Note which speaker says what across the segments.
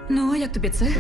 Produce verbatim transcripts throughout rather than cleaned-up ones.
Speaker 1: Ну, а як тобі це?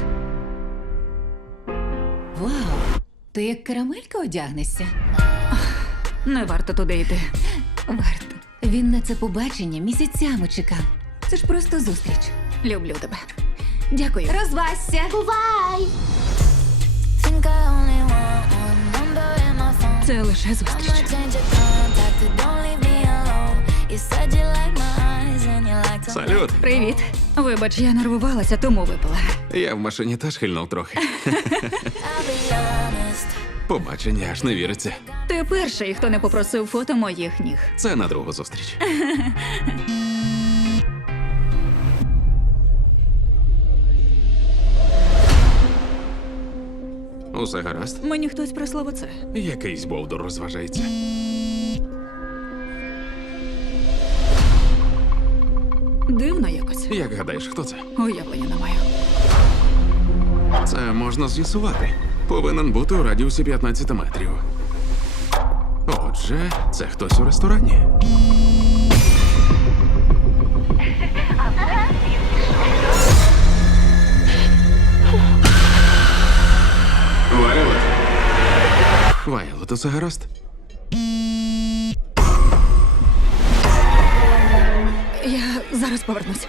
Speaker 2: Вау! Ти як карамелька одягнешся?
Speaker 1: Не варто туди йти.
Speaker 2: Варто. Він на це побачення місяцями чекав. Це ж просто зустріч.
Speaker 1: Люблю тебе. Дякую.
Speaker 2: Розвасся!
Speaker 3: Бувай! Think I only want one number in my phone.
Speaker 1: Це лише зустріч.
Speaker 3: I'ma change your contact, but don't leave me alone. You said you like my eyes and you like to...
Speaker 4: Салют!
Speaker 1: Привіт. Вибач, я нервувалася, тому випила.
Speaker 4: Я в машині теж хильнув трохи.
Speaker 3: I'll be honest.
Speaker 4: Побачення аж не віриться.
Speaker 1: Ти перший, хто не попросив фото моїх ніг.
Speaker 4: Це на другу зустріч. Усе гаразд?
Speaker 1: Мені хтось прислав оце.
Speaker 4: Якийсь бовдур розважається.
Speaker 1: Дивно якось.
Speaker 4: Як гадаєш, хто це?
Speaker 1: Уявлення не маю.
Speaker 4: Це можна з'ясувати. Повинен бути у радіусі п'ятнадцять метрів. Отже, це хтось у ресторані. Вайлот. Вайлот, усе гаразд?
Speaker 1: Я зараз повернусь.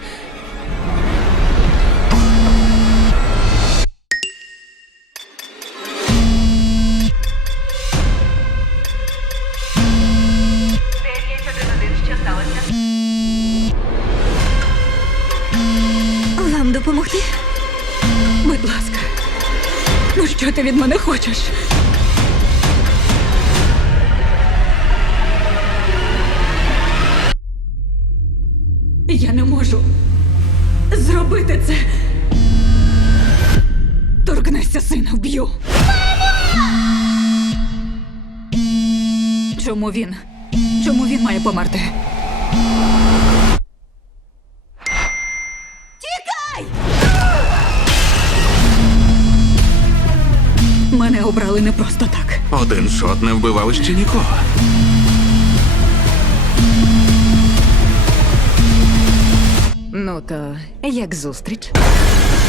Speaker 1: Вам допомогти? Будь ласка. Ну що ти від мене хочеш? Я не можу зробити це. Торкнешся сина, вб'ю. Чому він? Чому він має померти? Тікай! Мене обрали не просто так.
Speaker 4: Один шот не вбивав ще нікого.
Speaker 2: Ну то як зустріч?